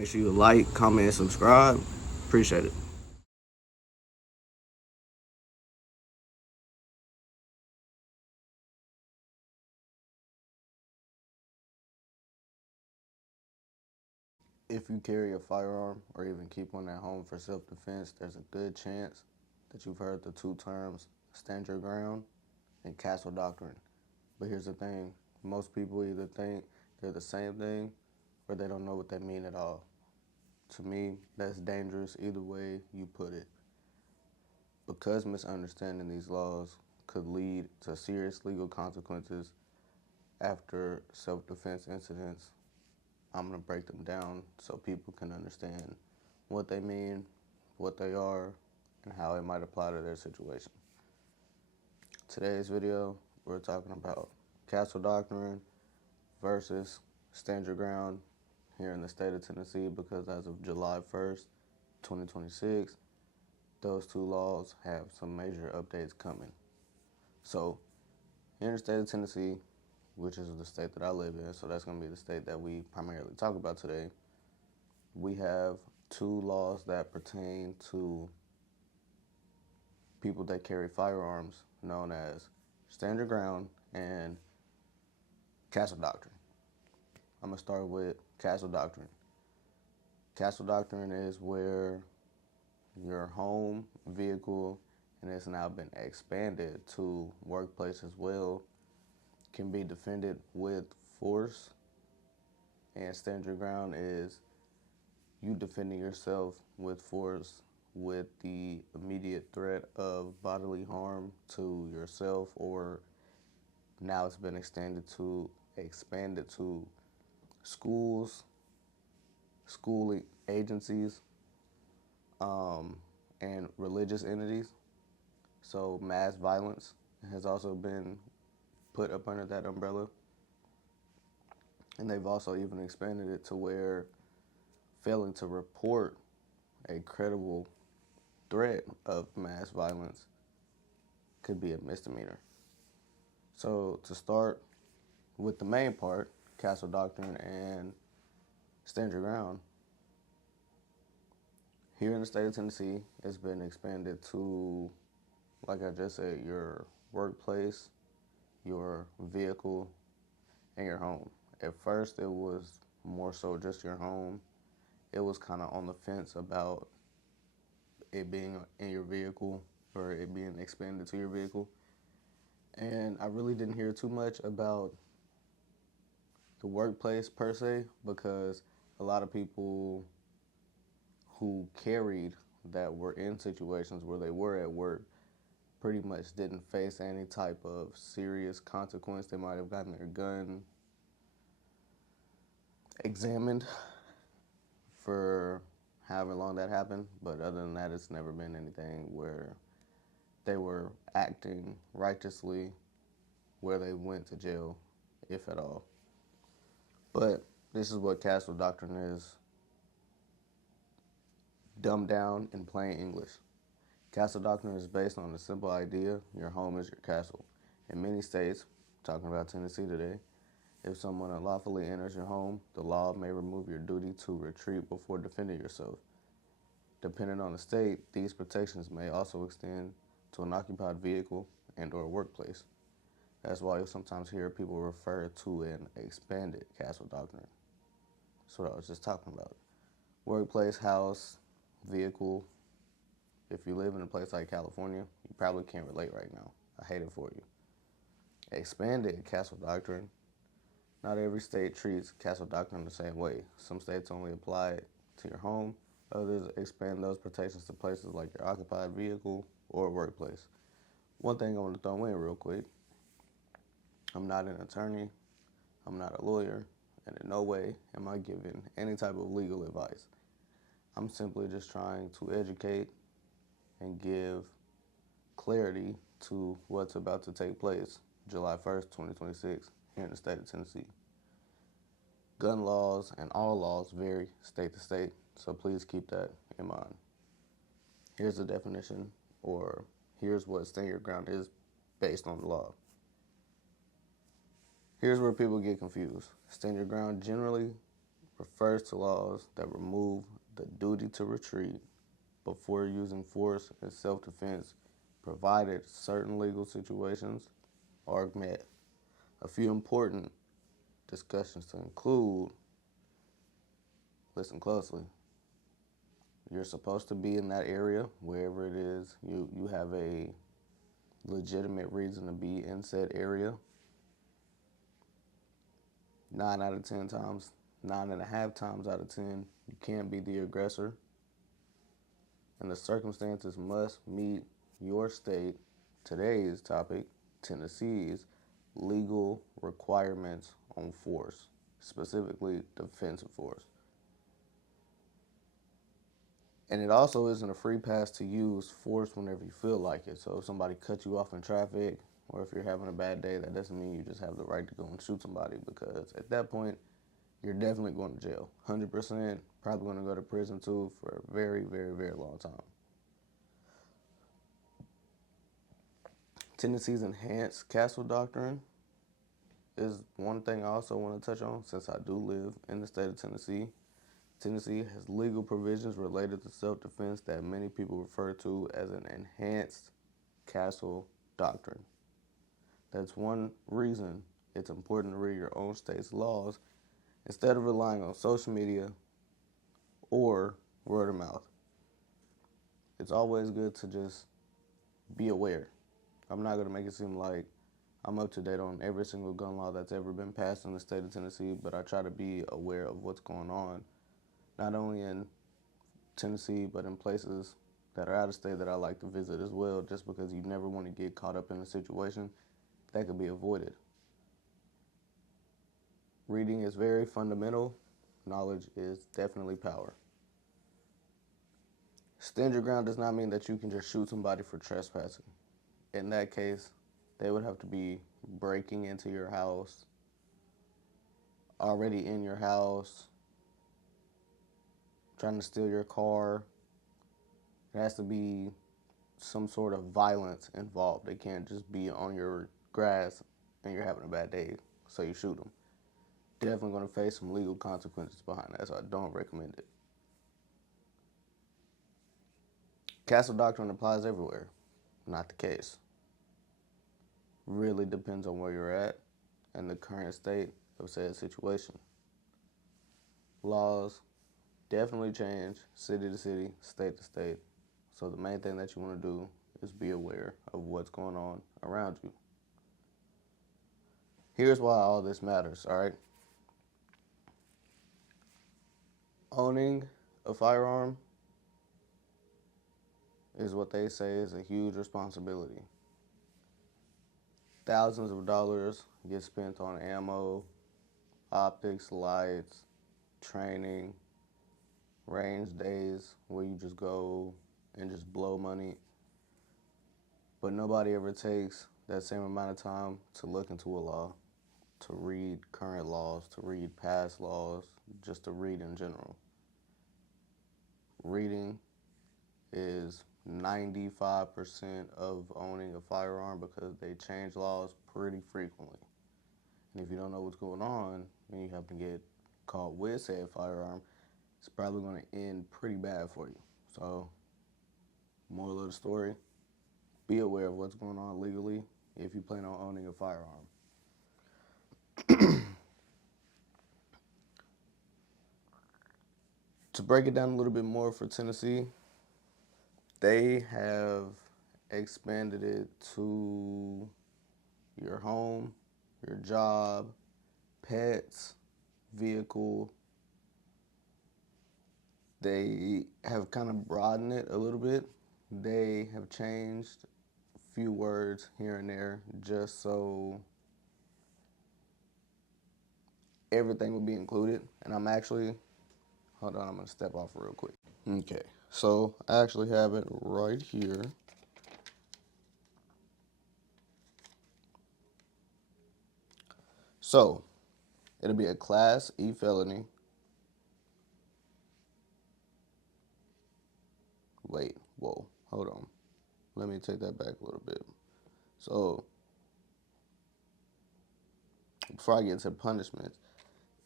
Make sure you like, comment, and subscribe. Appreciate it. If you carry a firearm or even keep one at home for self-defense, there's a good chance that you've heard the two terms stand your ground and castle doctrine. But here's the thing, most people either think they're the same thing or they don't know what they mean at all. To me, that's dangerous either way you put it. Because misunderstanding these laws could lead to serious legal consequences after self-defense incidents, I'm going to break them down so people can understand what they mean, what they are, and how it might apply to their situation. Today's video, we're talking about Castle Doctrine versus Stand Your Ground here in the state of Tennessee, because as of July 1st, 2026, those two laws have some major updates coming. So, here in the state of Tennessee, which is the state that I live in, so that's going to be the state that we primarily talk about today, we have two laws that pertain to people that carry firearms, known as Stand Your Ground and Castle Doctrine. I'm going to start with Castle Doctrine. Castle Doctrine is where your home, vehicle, and it's now been expanded to workplace as well, can be defended with force. And Stand Your Ground is you defending yourself with force with the immediate threat of bodily harm to yourself, or now it's been expanded to schools, schooling agencies, and religious entities. So mass violence has also been put up under that umbrella. And they've also even expanded it to where failing to report a credible threat of mass violence could be a misdemeanor. So to start with the main part, Castle Doctrine and Stand Your Ground, here in the state of Tennessee, it's been expanded to, like I just said, your workplace, your vehicle, and your home. At first, it was more so just your home. It was kind of on the fence about it being in your vehicle or it being expanded to your vehicle. And I really didn't hear too much about the workplace per se, because a lot of people who carried that were in situations where they were at work pretty much didn't face any type of serious consequence. They might have gotten their gun examined for however long that happened, but other than that, it's never been anything where they were acting righteously where they went to jail, if at all. But this is what Castle Doctrine is, dumbed down in plain English. Castle Doctrine is based on the simple idea your home is your castle. In many states, talking about Tennessee today, if someone unlawfully enters your home, the law may remove your duty to retreat before defending yourself. Depending on the state, these protections may also extend to an occupied vehicle and or workplace. That's why you'll sometimes hear people refer to an expanded castle doctrine. That's what I was just talking about. Workplace, house, vehicle. If you live in a place like California, you probably can't relate right now. I hate it for you. Expanded castle doctrine. Not every state treats castle doctrine the same way. Some states only apply it to your home. Others expand those protections to places like your occupied vehicle or workplace. One thing I want to throw in real quick. I'm not an attorney. I'm not a lawyer. And in no way am I giving any type of legal advice. I'm simply just trying to educate and give clarity to what's about to take place July 1st, 2026, here in the state of Tennessee. Gun laws and all laws vary state to state, so please keep that in mind. Here's the definition, or here's what Stand Your Ground is based on the law. Here's where people get confused. Stand Your Ground generally refers to laws that remove the duty to retreat before using force in self-defense, provided certain legal situations are met. A few important discussions to include, listen closely, you're supposed to be in that area, wherever it is, you have a legitimate reason to be in said area. 9 out of 10 times, 9.5 times out of 10, you can't be the aggressor. And the circumstances must meet your state, today's topic, Tennessee's legal requirements on force, specifically defensive force. And it also isn't a free pass to use force whenever you feel like it. So if somebody cuts you off in traffic, or if you're having a bad day, that doesn't mean you just have the right to go and shoot somebody, because at that point, you're definitely going to jail. 100%, probably going to go to prison too for a very, very, very long time. Tennessee's Enhanced Castle Doctrine is one thing I also want to touch on, since I do live in the state of Tennessee. Tennessee has legal provisions related to self-defense that many people refer to as an Enhanced Castle Doctrine. That's one reason it's important to read your own state's laws instead of relying on social media or word of mouth. It's always good to just be aware. I'm not going to make it seem like I'm up to date on every single gun law that's ever been passed in the state of Tennessee, but I try to be aware of what's going on, not only in Tennessee, but in places that are out of state that I like to visit as well, just because you never want to get caught up in a situation that could be avoided. Reading is very fundamental. Knowledge is definitely power. Stand your ground does not mean that you can just shoot somebody for trespassing. In that case, they would have to be breaking into your house, already in your house, trying to steal your car. There has to be some sort of violence involved. They can't just be on your grass and you're having a bad day, so you shoot them. Definitely going to face some legal consequences behind that, so I don't recommend it. Castle Doctrine applies everywhere. Not the case. Really depends on where you're at and the current state of said situation. Laws definitely change city to city, state to state. So the main thing that you want to do is be aware of what's going on around you. Here's why all this matters, all right? Owning a firearm is what they say is a huge responsibility. Thousands of dollars get spent on ammo, optics, lights, training, range days where you just go and just blow money. But nobody ever takes that same amount of time to look into a law, to read current laws, to read past laws, just to read in general. Reading is 95% of owning a firearm, because they change laws pretty frequently. And if you don't know what's going on and you happen to get caught with said firearm, it's probably going to end pretty bad for you. So, moral of the story, be aware of what's going on legally if you plan on owning a firearm. To break it down a little bit more for Tennessee, they have expanded it to your home, your job, pets, vehicle. They have kind of broadened it a little bit. They have changed a few words here and there just so everything will be included. And I'm actually, hold on, I'm going to step off real quick. Okay, so I actually have it right here. So, it'll be a Class E felony. Wait, whoa, hold on. Let me take that back a little bit. So, before I get into punishment,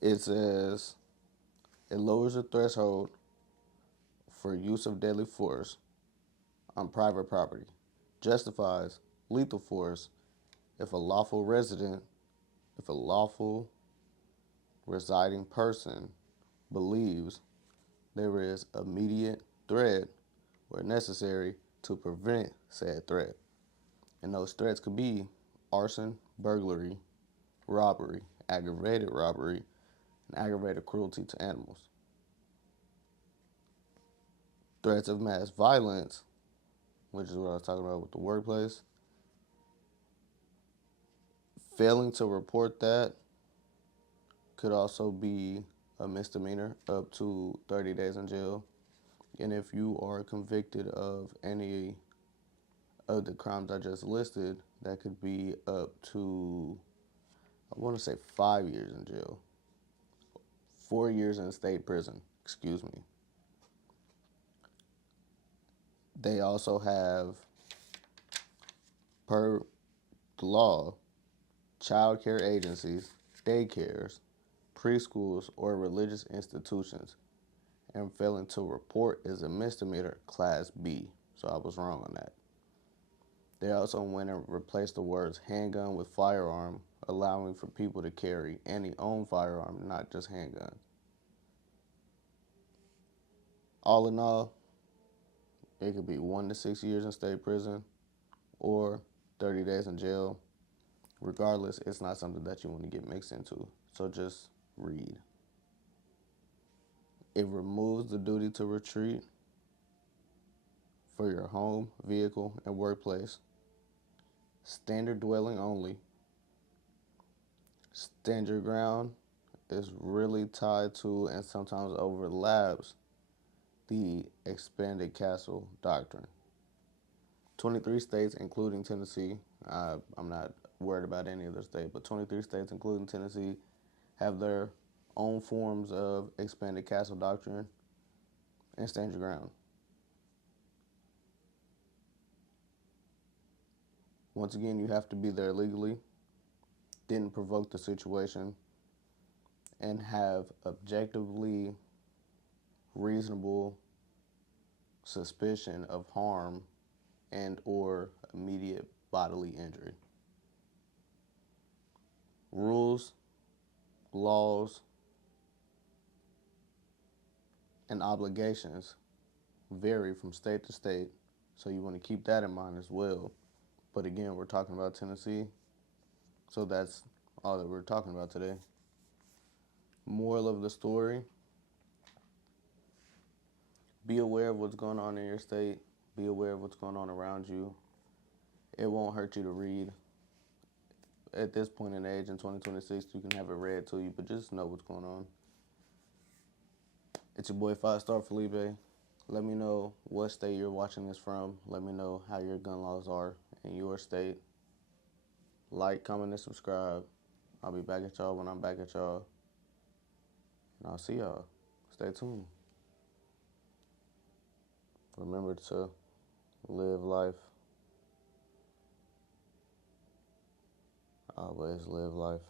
it says It lowers the threshold for use of deadly force on private property, justifies lethal force if a lawful residing person believes there is immediate threat where necessary to prevent said threat. And those threats could be arson, burglary, robbery, aggravated robbery, and aggravated cruelty to animals. Threats of mass violence, which is what I was talking about with the workplace. Failing to report that could also be a misdemeanor, up to 30 days in jail. And if you are convicted of any of the crimes I just listed, that could be up to, I want to say 5 years in jail. 4 years in state prison, excuse me. They also have, per the law, child care agencies, daycares, preschools, or religious institutions. And failing to report is a misdemeanor, Class B. So I was wrong on that. They also went and replaced the words handgun with firearm, allowing for people to carry any own firearm, not just handguns. All in all, it could be 1 to 6 years in state prison or 30 days in jail. Regardless, it's not something that you want to get mixed into. So just read. It removes the duty to retreat for your home, vehicle, and workplace. Standard dwelling only. Stand your ground is really tied to and sometimes overlaps the Expanded Castle Doctrine. 23 states, including Tennessee, I'm not worried about any other state, but 23 states, including Tennessee, have their own forms of Expanded Castle Doctrine and stand your ground. Once again, you have to be there legally, didn't provoke the situation, and have objectively reasonable suspicion of harm and or immediate bodily injury. Rules, laws, and obligations vary from state to state, so you want to keep that in mind as well. But again, we're talking about Tennessee, so that's all that we're talking about today. Moral of the story: be aware of what's going on in your state. Be aware of what's going on around you. It won't hurt you to read. At this point in age, in 2026, you can have it read to you, but just know what's going on. It's your boy 5-Star Felipe. Let me know what state you're watching this from. Let me know how your gun laws are in your state. Like, comment, and subscribe. I'll be back at y'all when I'm back at y'all. And I'll see y'all. Stay tuned. Remember to live life. Always live life.